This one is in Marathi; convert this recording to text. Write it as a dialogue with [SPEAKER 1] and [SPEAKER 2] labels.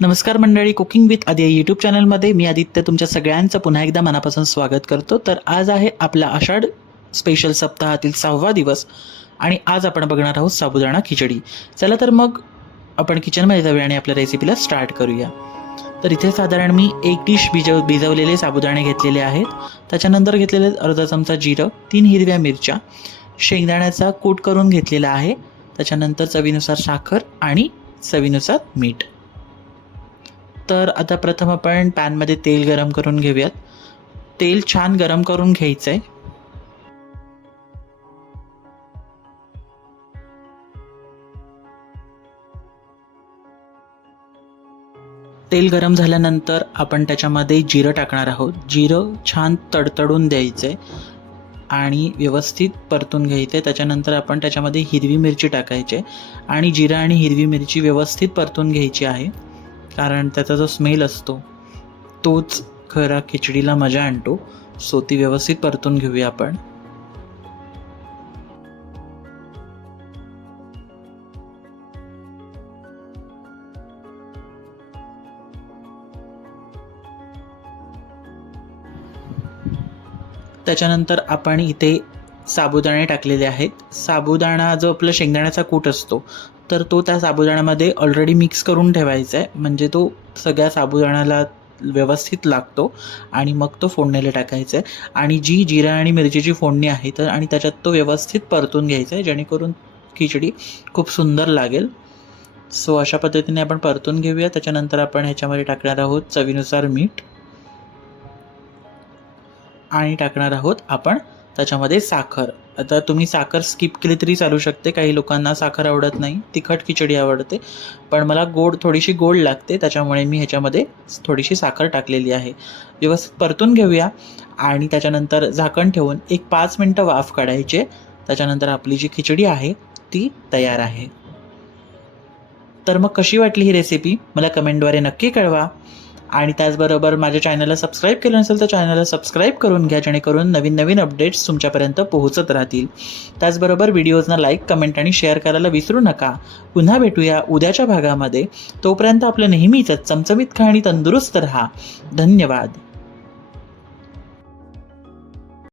[SPEAKER 1] नमस्कार मंडळी कुकिंग विथ आदी यूट्यूब चॅनलमध्ये मी आदित्य तुमच्या सगळ्यांचं पुन्हा एकदा मनापासून स्वागत करतो. तर आज आहे आपला आषाढ स्पेशल सप्ताहातील सहावा दिवस आणि आज आपण बघणार आहोत साबुदाणा खिचडी. चला तर मग आपण किचनमध्ये जाऊया आणि आपल्या रेसिपीला स्टार्ट करूया. तर इथे साधारण मी एक डिश भिजव भिजवलेले साबुदाणे घेतलेले आहेत. त्याच्यानंतर घेतलेले अर्धा चमचा जिरं तीन हिरव्या मिरच्या शेंगदाण्याचा कूट करून घेतलेला आहे. त्याच्यानंतर चवीनुसार साखर आणि चवीनुसार मीठ. तर आता प्रथम आपण पॅनमध्ये तेल गरम करून घेऊयात. तेल छान गरम करून घ्यायचं आहे तेल गरम झाल्यानंतर आपण त्याच्यामध्ये जिरं टाकणार आहोत. जिरं छान तडतडून द्यायचं आहे आणि व्यवस्थित परतून घ्यायचं आहे त्याच्यानंतर आपण त्याच्यामध्ये हिरवी मिरची टाकायची आहे आणि जिरं आणि हिरवी मिरची व्यवस्थित परतून घ्यायची आहे. कारण त्याचा जो स्मेल असतो तोच खरा खिचडीला मजा आणतो. सो ती व्यवस्थित परतून घेऊया आपण. त्याच्यानंतर आपण इथे साबुदाणे टाकलेले आहेत. साबुदाणा जो आपला शेंगदाण्याचा कूट असतो तर तो त्या साबुदाण्यामध्ये ऑलरेडी मिक्स करून ठेवायचा आहे. म्हणजे तो सगळ्या साबुदाण्याला व्यवस्थित लागतो आणि मग तो फोडणीला टाकायचा आहे. आणि जी जिरा आणि मिरचीची फोडणी आहे तर आणि त्याच्यात तो व्यवस्थित परतून घ्यायचा आहे जेणेकरून खिचडी खूप सुंदर लागेल. सो अशा पद्धतीने आपण परतून घेऊया. त्याच्यानंतर आपण ह्याच्यामध्ये टाकणार आहोत चवीनुसार मीठ. आणि टाकणार आहोत आपण त्याच्यामध्ये साखर. आता तुम्ही साखर स्किप केली तरी चालू शकते. काही लोकांना साखर आवडत नाही. तिखट खिचडी आवडते. पण मला गोड थोडीशी गोड लागते. त्याच्यामुळे मी ह्याच्यामध्ये थोडीशी साखर टाकलेली आहे. व्यवस्थित परतून घेऊया. आणि त्याच्यानंतर झाकण ठेवून एक पाच मिनटं वाफ काढायचे. त्याच्यानंतर आपली जी खिचडी आहे ती तयार आहे. तर मग कशी वाटली ही रेसिपी मला कमेंटद्वारे नक्की कळवा. आणि त्याचबरोबर माझ्या चॅनलला सबस्क्राईब केलं नसेल तर चॅनलला सबस्क्राईब करून घ्या जेणेकरून नवीन नवीन अपडेट्स तुमच्यापर्यंत पोहोचत राहतील. त्याचबरोबर व्हिडिओजना लाईक कमेंट आणि शेअर करायला विसरू नका. पुन्हा भेटूया उद्याच्या भागामध्ये. तोपर्यंत आपलं नेहमीच चमचमीत खा आणि तंदुरुस्त राहा. धन्यवाद.